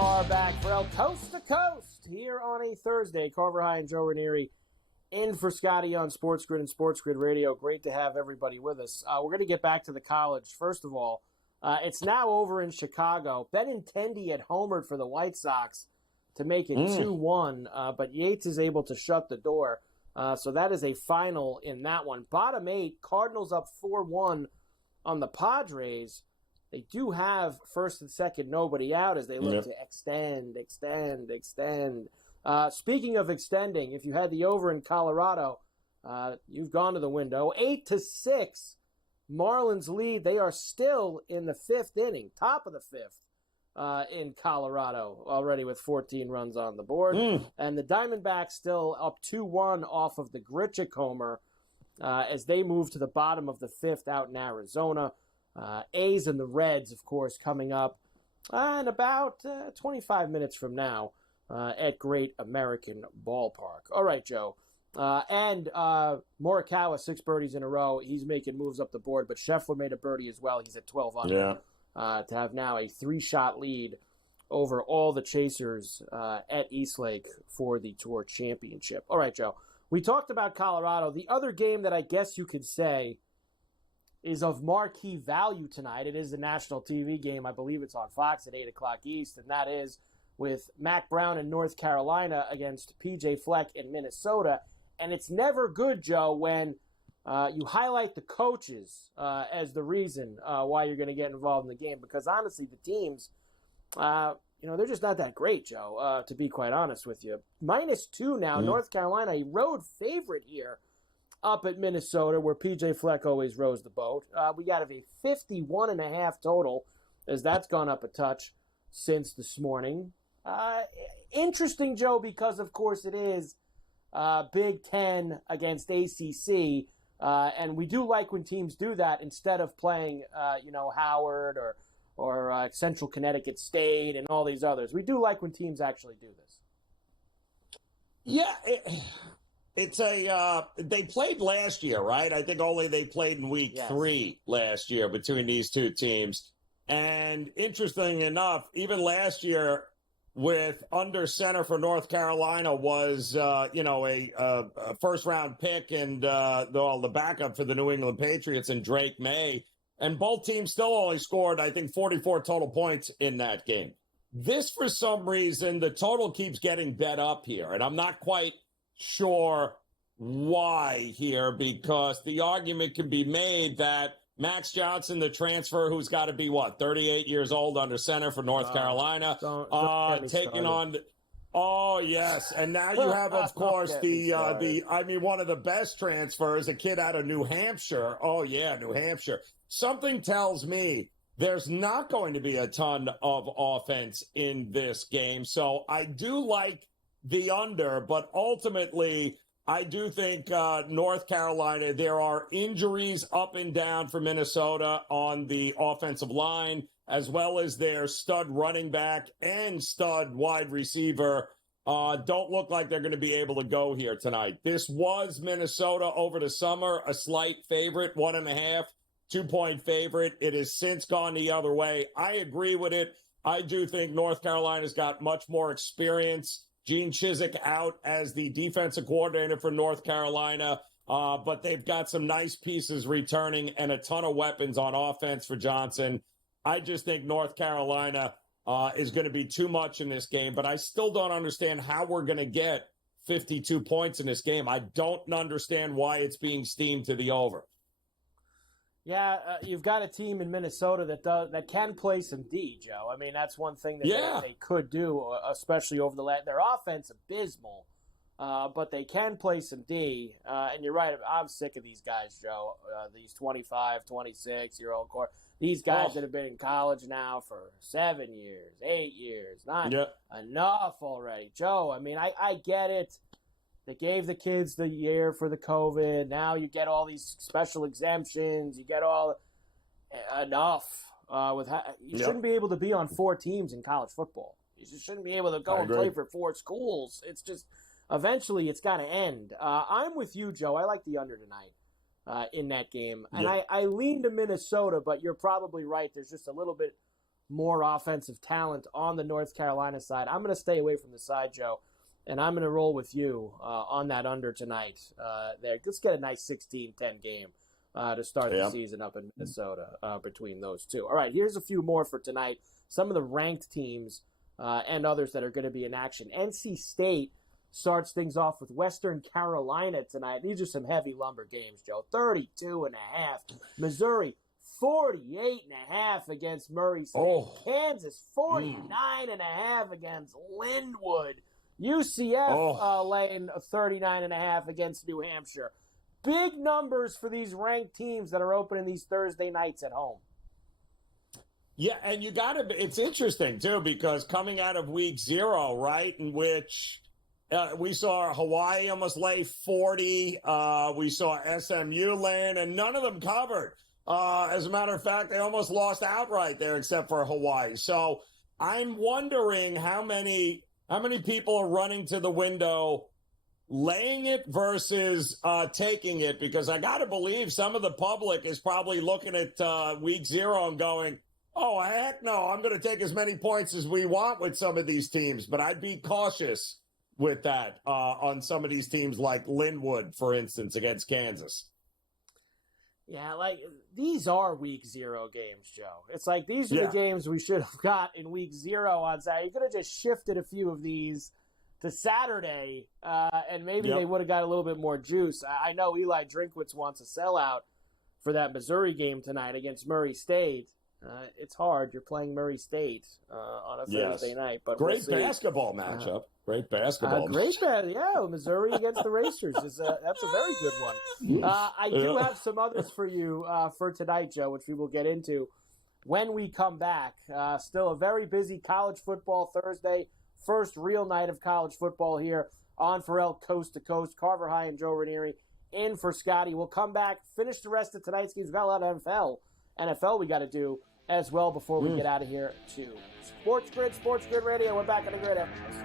Are back, Ferrall, coast to coast here on a Thursday. Carver High and Joe Ranieri in for Scotty on SportsGrid and SportsGrid Radio. Great to have everybody with us. We're going to get back to the college. First of all, it's now over in Chicago. Benintendi had homered for the White Sox to make it 2-1, but Yates is able to shut the door. So that is a final in that one. Bottom 8, Cardinals up 4-1 on the Padres. They do have first and second nobody out as they look to extend. Speaking of extending, if you had the over in Colorado, you've gone to the window. 8-6, Marlins lead. They are still in the 5th inning, top of the 5th in Colorado already with 14 runs on the board. And the Diamondbacks still up 2-1 off of the Grichuk homer as they move to the bottom of the 5th out in Arizona. A's and the Reds, of course, coming up in about 25 minutes from now at Great American Ballpark. All right, Joe. And Morikawa, 6 birdies in a row. He's making moves up the board, but Scheffler made a birdie as well. He's at 12 under to have now a 3-shot lead over all the chasers at Eastlake for the Tour Championship. All right, Joe. We talked about Colorado. The other game that I guess you could say is of marquee value tonight. It is the national TV game. I believe it's on Fox at 8 o'clock East, and that is with Mac Brown in North Carolina against P.J. Fleck in Minnesota. And it's never good, Joe, when you highlight the coaches as the reason why you're going to get involved in the game, because honestly, the teams, they're just not that great, Joe, to be quite honest with you. -2 now, North Carolina, a road favorite here up at Minnesota, where P.J. Fleck always rows the boat. We got a 51.5 total, as that's gone up a touch since this morning. Interesting, Joe, because, of course, it is Big Ten against ACC, and we do like when teams do that instead of playing, Howard or Central Connecticut State and all these others. We do like when teams actually do this. Yeah, they played last year, right? I think only they played in week 3 last year between these two teams. And interesting enough, even last year, with under center for North Carolina was, a first-round pick and the backup for the New England Patriots and Drake May. And both teams still only scored, I think, 44 total points in that game. This, for some reason, the total keeps getting bet up here. And I'm not quite sure why here, because the argument can be made that Max Johnson, the transfer, who's got to be, 38 years old under center for North Carolina, taking on oh, yes. And now you have, of course, one of the best transfers, a kid out of New Hampshire. Oh, yeah, New Hampshire. Something tells me there's not going to be a ton of offense in this game. So I do like the under, but ultimately I do think North Carolina, there are injuries up and down for Minnesota on the offensive line, as well as their stud running back and stud wide receiver don't look like they're going to be able to go here tonight. This was Minnesota over the summer, a slight favorite, 1.5, 2-point favorite. It has since gone the other way. I agree with it. I do think North Carolina's got much more experience. Gene Chizik out as the defensive coordinator for North Carolina, but they've got some nice pieces returning and a ton of weapons on offense for Johnson. I just think North Carolina is going to be too much in this game, but I still don't understand how we're going to get 52 points in this game. I don't understand why it's being steamed to the over. Yeah, you've got a team in Minnesota that can play some D, Joe. I mean, that's one thing that they could do, especially over their offense abysmal, but they can play some D. And you're right, I'm sick of these guys, Joe. These 25, 26-year-old core. These guys that have been in college now for 7 years, 8 years, 9. Enough already, Joe. I mean, I get it. They gave the kids the year for the COVID. Now you get all these special exemptions. You get all enough. You shouldn't be able to be on 4 teams in college football. You just shouldn't be able to go and play for 4 schools. It's just eventually it's got to end. I'm with you, Joe. I like the under tonight in that game. And I lean to Minnesota, but you're probably right. There's just a little bit more offensive talent on the North Carolina side. I'm going to stay away from the side, Joe. And I'm going to roll with you on that under tonight. Let's get a nice 16-10 game to start the season up in Minnesota between those two. All right, here's a few more for tonight. Some of the ranked teams and others that are going to be in action. NC State starts things off with Western Carolina tonight. These are some heavy lumber games, Joe. 32.5. Missouri, 48.5 against Murray State. Kansas, 49.5 against Linwood. UCF laying 39.5 against New Hampshire. Big numbers for these ranked teams that are opening these Thursday nights at home. Yeah, and it's interesting, too, because coming out of week 0, right, in which we saw Hawaii almost lay 40. We saw SMU laying, and none of them covered. As a matter of fact, they almost lost outright there except for Hawaii. So I'm wondering how many people are running to the window, laying it versus taking it, because I got to believe some of the public is probably looking at week 0 and going, oh, heck no, I'm going to take as many points as we want with some of these teams. But I'd be cautious with that on some of these teams like Linwood, for instance, against Kansas. Yeah, like these are week 0 games, Joe. It's like these are the games we should have got in week 0 on Saturday. You could have just shifted a few of these to Saturday, and maybe they would have got a little bit more juice. I know Eli Drinkwitz wants a sellout for that Missouri game tonight against Murray State. It's hard. You're playing Murray State on a Thursday night. But great basketball matchup. Great basketball. Missouri against the Racers. That's a very good one. I do have some others for you for tonight, Joe, which we will get into when we come back. Still a very busy college football Thursday. First real night of college football here on Ferrall Coast to Coast. Carver High and Joe Ranieri in for Scotty. We'll come back, finish the rest of tonight's games. We've got a lot of NFL we got to do as well before we get out of here too. SportsGrid Radio. We're back on the grid after this.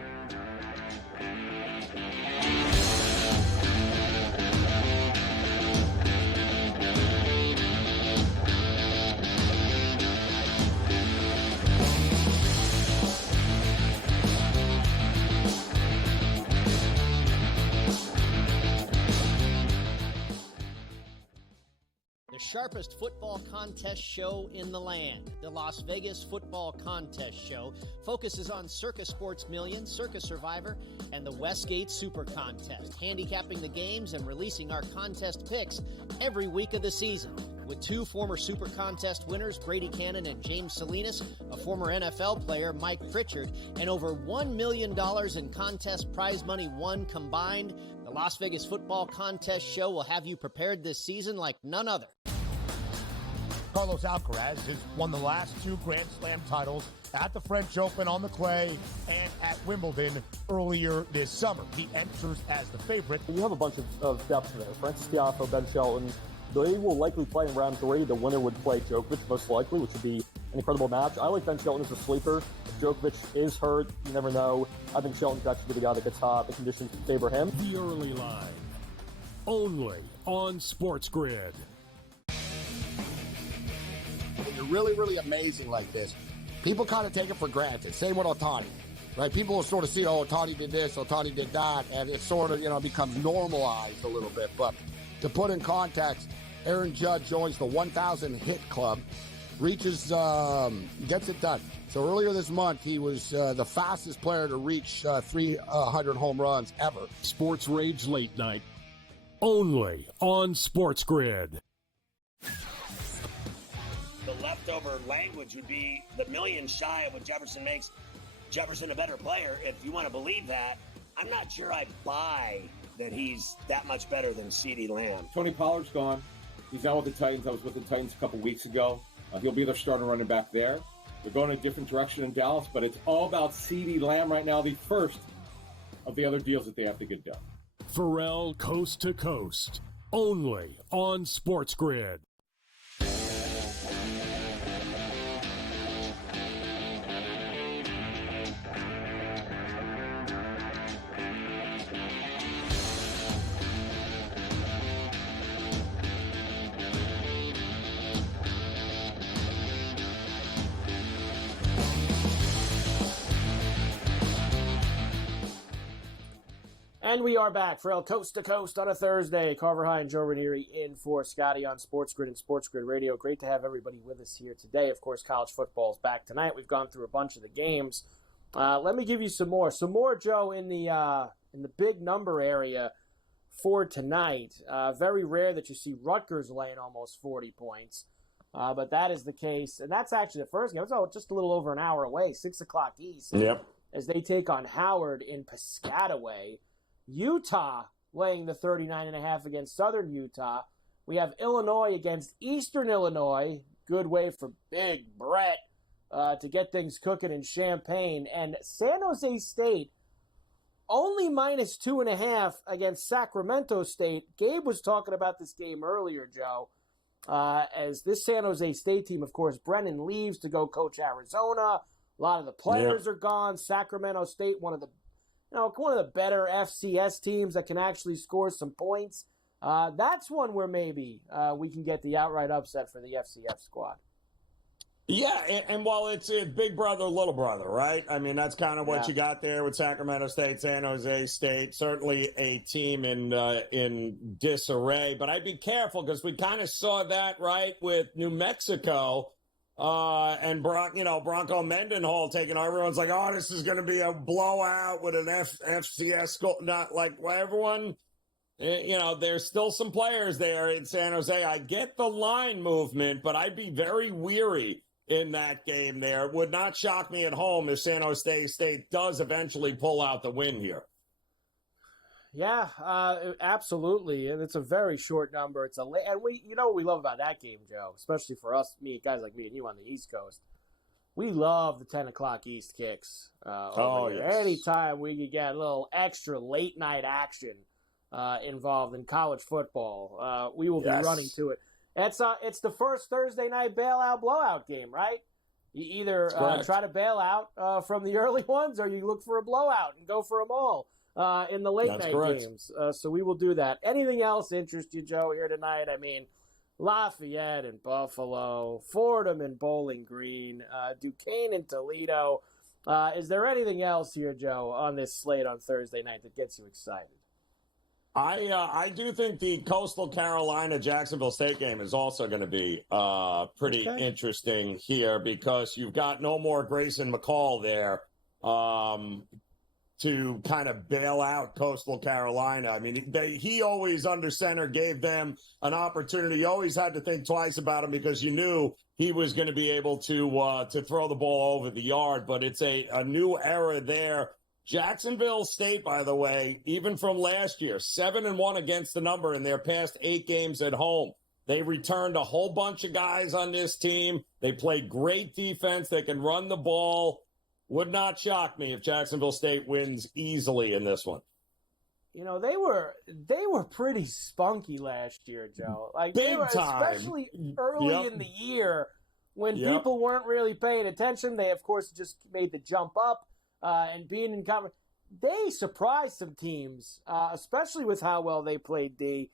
sharpest football contest show in the land. The Las Vegas Football Contest Show focuses on Circus Sports Million, Circus Survivor, and the Westgate Super Contest, handicapping the games and releasing our contest picks every week of the season. With two former Super Contest winners, Brady Cannon and James Salinas, a former NFL player, Mike Pritchard, and over $1 million in contest prize money won combined, the Las Vegas Football Contest Show will have you prepared this season like none other. Carlos Alcaraz has won the last two Grand Slam titles at the French Open on the clay and at Wimbledon earlier this summer. He enters as the favorite. You have a bunch of depth there. Francis Tiafoe, Ben Shelton. They will likely play in round 3. The winner would play Djokovic, most likely, which would be an incredible match. I like Ben Shelton as a sleeper. If Djokovic is hurt, you never know. I think Shelton's actually the guy that gets hot. The conditions favor him. The early line, only on SportsGrid. When you're really, really amazing like this, people kind of take it for granted. Same with Ohtani, right? People will sort of see, oh, Ohtani did this, Ohtani did that, and it sort of, becomes normalized a little bit. But to put in context, Aaron Judge joins the 1,000 hit club, reaches, gets it done. So earlier this month, he was the fastest player to reach 300 home runs ever. Sports Rage Late Night, only on SportsGrid. The leftover language would be the million shy of what Jefferson makes Jefferson a better player. If you want to believe that, I'm not sure I buy that he's that much better than CeeDee Lamb. Tony Pollard's gone. He's out with the Titans. I was with the Titans a couple weeks ago. He'll be their starting running back there. They're going a different direction in Dallas, but it's all about CeeDee Lamb right now, the first of the other deals that they have to get done. Ferrall Coast to Coast, only on SportsGrid. And we are back, Ferrall Coast to Coast on a Thursday. Carver High and Joe Ranieri in for Scotty on SportsGrid and SportsGrid Radio. Great to have everybody with us here today. Of course, college football is back tonight. We've gone through a bunch of the games. Let me give you some more. Some more, Joe, in the big number area for tonight. Very rare that you see Rutgers laying almost 40 points. But that is the case. And that's actually the first game. It's just a little over an hour away, 6 o'clock East. Yep. As they take on Howard in Piscataway. Utah laying the 39.5 against Southern Utah. We have Illinois against Eastern Illinois. Good way for Big Brett to get things cooking in Champaign. And San Jose State only minus 2.5 against Sacramento State. Gabe was talking about this game earlier, Joe. As this San Jose State team, of course, Brennan leaves to go coach Arizona. A lot of the players are gone. Sacramento State, one of the better FCS teams that can actually score some points. That's one where maybe we can get the outright upset for the FCS squad. Yeah, and while it's a big brother, little brother, right? I mean, that's kind of what you got there with Sacramento State, San Jose State. Certainly a team in disarray. But I'd be careful because we kind of saw that, right, with New Mexico. And Bronco Mendenhall taking over. Everyone's like, oh, this is going to be a blowout with an FCS goal. Not like, well, everyone, there's still some players there in San Jose. I get the line movement, but I'd be very weary in that game there. It would not shock me at home if San Jose State does eventually pull out the win here. Yeah, absolutely, and it's a very short number. It's and what we love about that game, Joe, especially for us, guys like me and you on the East Coast. We love the 10 o'clock East kicks. Yes. Anytime we can get a little extra late night action involved in college football, we will be running to it. It's the first Thursday night bailout blowout game, right? You either try to bail out from the early ones, or you look for a blowout and go for them all. In the late night games. So we will do that. Anything else interest you, Joe, here tonight? I mean, Lafayette and Buffalo, Fordham and Bowling Green, Duquesne and Toledo. Is there anything else here, Joe, on this slate on Thursday night that gets you excited? I do think the Coastal Carolina Jacksonville State game is also going to be pretty interesting here because you've got no more Grayson McCall there to kind of bail out Coastal Carolina. I mean, he always under center gave them an opportunity. You always had to think twice about him because you knew he was going to be able to throw the ball over the yard. But it's a new era there. Jacksonville State, by the way, even from last year, 7-1 against the number in their past 8 games at home. They returned a whole bunch of guys on this team. They played great defense. They can run the ball. Would not shock me if Jacksonville State wins easily in this one. You know, they were pretty spunky last year, Joe. Like Big they were, time. Especially early in the year when people weren't really paying attention. They, of course, just made the jump up. And being in conference, they surprised some teams, especially with how well they played D.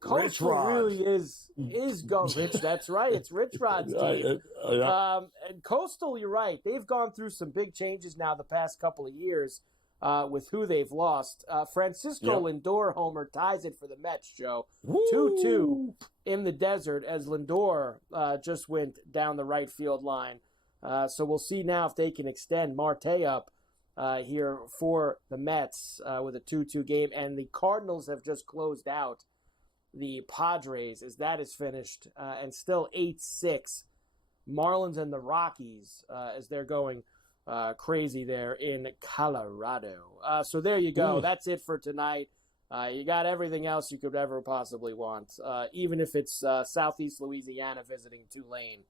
Coastal really is going. Rich, that's right. It's Rich Rod's team. And Coastal, you're right. They've gone through some big changes now the past couple of years with who they've lost. Francisco Lindor homer ties it for the Mets, Joe. 2-2 in the desert as Lindor just went down the right field line. So we'll see now if they can extend Marte up here for the Mets with a 2-2 game. And the Cardinals have just closed out the Padres as that is finished and still 8-6. Marlins and the Rockies as they're going crazy there in Colorado. So there you go. That's it for tonight. You got everything else you could ever possibly want, even if it's Southeast Louisiana visiting Tulane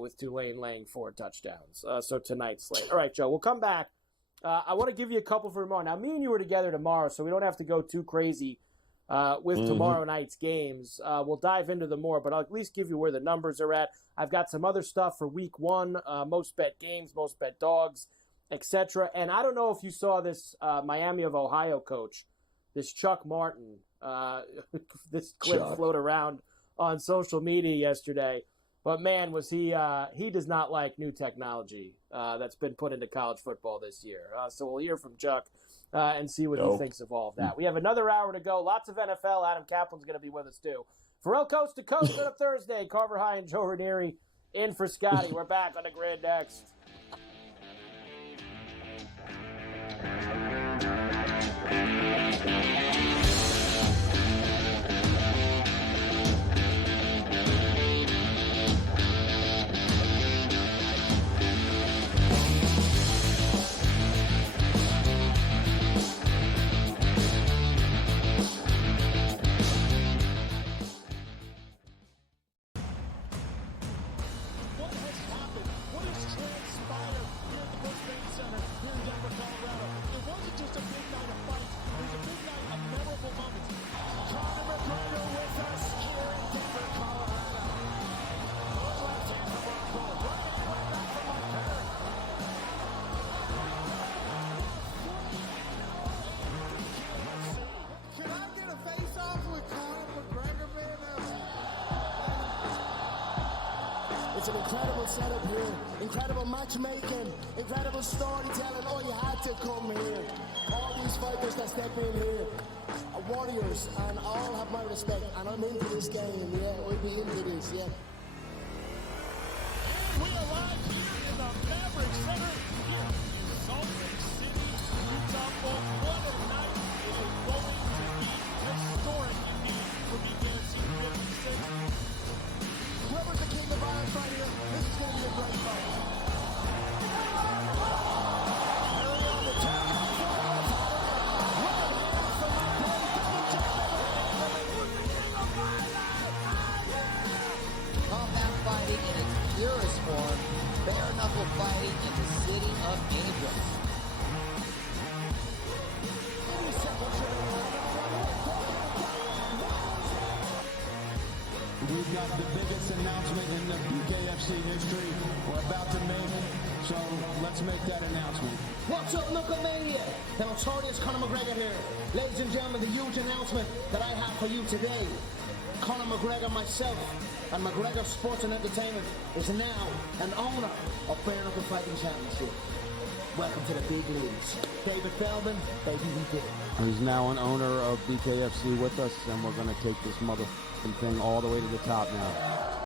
with Tulane laying 4 touchdowns. So tonight's slate. All right, Joe, we'll come back. I want to give you a couple for tomorrow. Now, me and you are together tomorrow, so we don't have to go too crazy with tomorrow night's games. We'll dive into them more, but I'll at least give you where the numbers are at. I've got some other stuff for week 1, most bet games, most bet dogs, etc. And I don't know if you saw this Miami of Ohio coach, this Chuck Martin, this clip float around on social media yesterday. But, man, was he does not like new technology that's been put into college football this year. So we'll hear from Chuck and see what he thinks of all of that. We have another hour to go. Lots of NFL. Adam Kaplan's going to be with us, too. Ferrall Coast to Coast on a Thursday. Carver High and Joe Ranieri in for Scotty. We're back on the grid next. It's an incredible setup here, incredible matchmaking, incredible storytelling. Oh, you had to come here. All these fighters that step in here are warriors, and all have my respect. And I'm into this game, yeah, we'll be into this, yeah. And we arrive here in the Maverick Center here in Salt Lake City, Utah. Folks, what a night it is going to be. Historic indeed for BKFC 56. Whoever's the king of violence right here, this is going to be a great fight. Combat fighting in its purest form, bare knuckle fighting in the city of angels. We've got the biggest announcement in the BKFC history we're about to make, so let's make that announcement. What's up, Knucklemania? The notorious Conor McGregor here. Ladies and gentlemen, the huge announcement that I have for you today. Conor McGregor, myself, and McGregor Sports and Entertainment is now an owner of Bare Knuckle Fighting Championship. Welcome to the big leagues. David Feldman, baby, we did it. He's now an owner of BKFC with us, and we're going to take this motherfucking thing all the way to the top now.